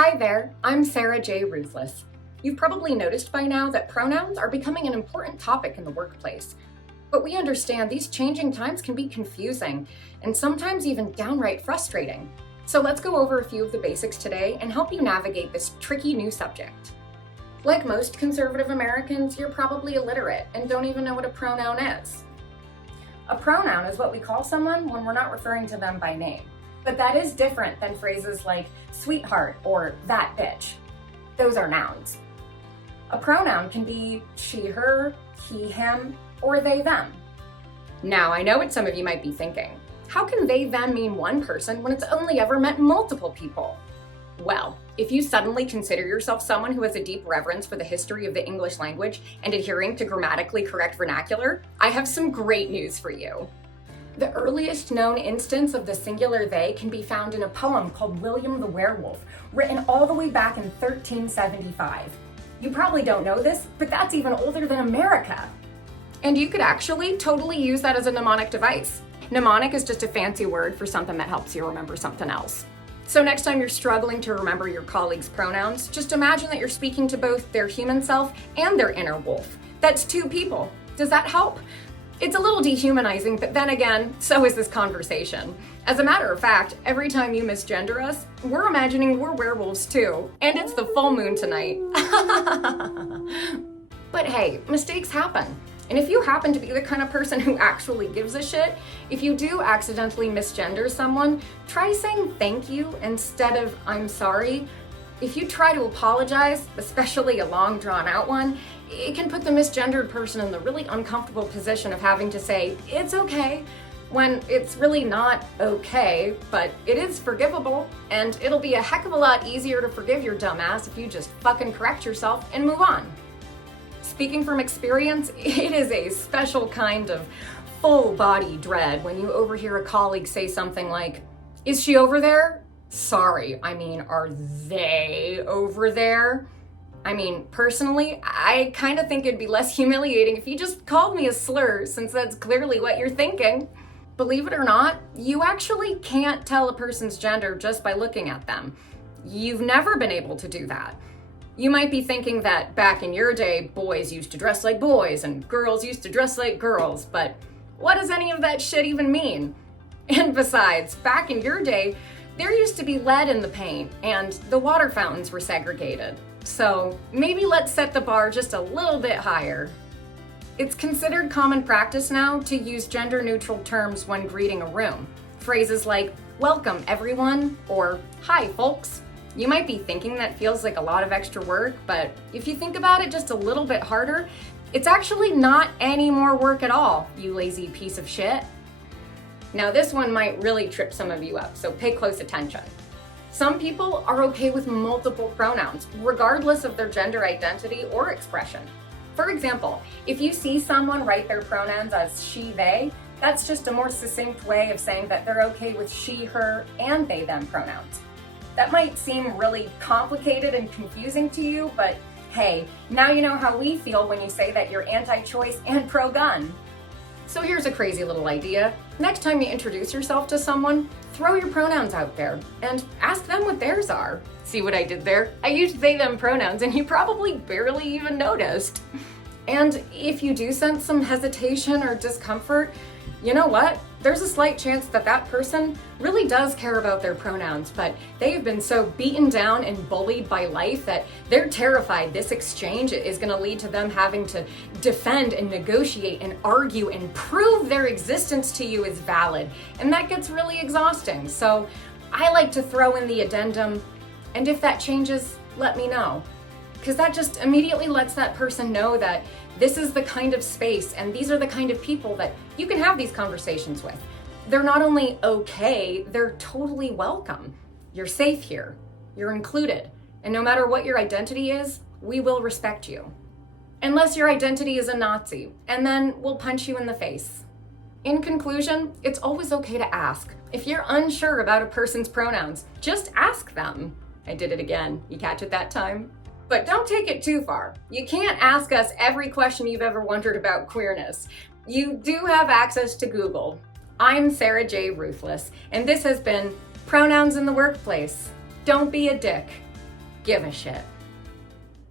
Hi there, I'm Sarah J. Ruthless. You've probably noticed by now that pronouns are becoming an important topic in the workplace. But we understand these changing times can be confusing and sometimes even downright frustrating. So let's go over a few of the basics today and help you navigate this tricky new subject. Like most conservative Americans, you're probably illiterate and don't even know what a pronoun is. A pronoun is what we call someone when we're not referring to them by name. But that is different than phrases like sweetheart or that bitch. Those are nouns. A pronoun can be she, her, he, him, or they, them. Now, I know what some of you might be thinking. How can they, them mean one person when it's only ever meant multiple people? Well, if you suddenly consider yourself someone who has a deep reverence for the history of the English language and adhering to grammatically correct vernacular, I have some great news for you. The earliest known instance of the singular they can be found in a poem called William the Werewolf, written all the way back in 1375. You probably don't know this, but that's even older than America. And you could actually totally use that as a mnemonic device. Mnemonic is just a fancy word for something that helps you remember something else. So next time you're struggling to remember your colleagues' pronouns, just imagine that you're speaking to both their human self and their inner wolf. That's two people. Does that help? It's a little dehumanizing, but then again, so is this conversation. As a matter of fact, every time you misgender us, we're imagining we're werewolves too, and it's the full moon tonight. But hey, mistakes happen. And if you happen to be the kind of person who actually gives a shit, if you do accidentally misgender someone, try saying thank you instead of I'm sorry. If you try to apologize, especially a long drawn out one, it can put the misgendered person in the really uncomfortable position of having to say, it's okay, when it's really not okay, but it is forgivable, and it'll be a heck of a lot easier to forgive your dumbass if you just fucking correct yourself and move on. Speaking from experience, it is a special kind of full body dread when you overhear a colleague say something like, is she over there? Sorry, I mean, are they over there? I mean, personally, I kind of think it'd be less humiliating if you just called me a slur, since that's clearly what you're thinking. Believe it or not, you actually can't tell a person's gender just by looking at them. You've never been able to do that. You might be thinking that back in your day, boys used to dress like boys and girls used to dress like girls, but what does any of that shit even mean? And besides, back in your day, there used to be lead in the paint and the water fountains were segregated. So maybe let's set the bar just a little bit higher. It's considered common practice now to use gender-neutral terms when greeting a room. Phrases like, welcome everyone, or hi folks. You might be thinking that feels like a lot of extra work, but if you think about it just a little bit harder, it's actually not any more work at all, you lazy piece of shit. Now this one might really trip some of you up, so pay close attention. Some people are okay with multiple pronouns, regardless of their gender identity or expression. For example, if you see someone write their pronouns as she, they, that's just a more succinct way of saying that they're okay with she, her, and they, them pronouns. That might seem really complicated and confusing to you, but hey, now you know how we feel when you say that you're anti-choice and pro-gun. So here's a crazy little idea. Next time you introduce yourself to someone, throw your pronouns out there and ask them what theirs are. See what I did there? I used they, them pronouns and you probably barely even noticed. And if you do sense some hesitation or discomfort, you know what? There's a slight chance that that person really does care about their pronouns, but they've been so beaten down and bullied by life that they're terrified this exchange is going to lead to them having to defend and negotiate and argue and prove their existence to you is valid. And that gets really exhausting. So I like to throw in the addendum, and if that changes, let me know. Because that just immediately lets that person know that this is the kind of space and these are the kind of people that you can have these conversations with. They're not only okay, they're totally welcome. You're safe here, you're included, and no matter what your identity is, we will respect you. Unless your identity is a Nazi, and then we'll punch you in the face. In conclusion, it's always okay to ask. If you're unsure about a person's pronouns, just ask them. I did it again. You catch it that time? But don't take it too far. You can't ask us every question you've ever wondered about queerness. You do have access to Google. I'm Sarah J. Ruthless, and this has been Pronouns in the Workplace. Don't be a dick. give a shit.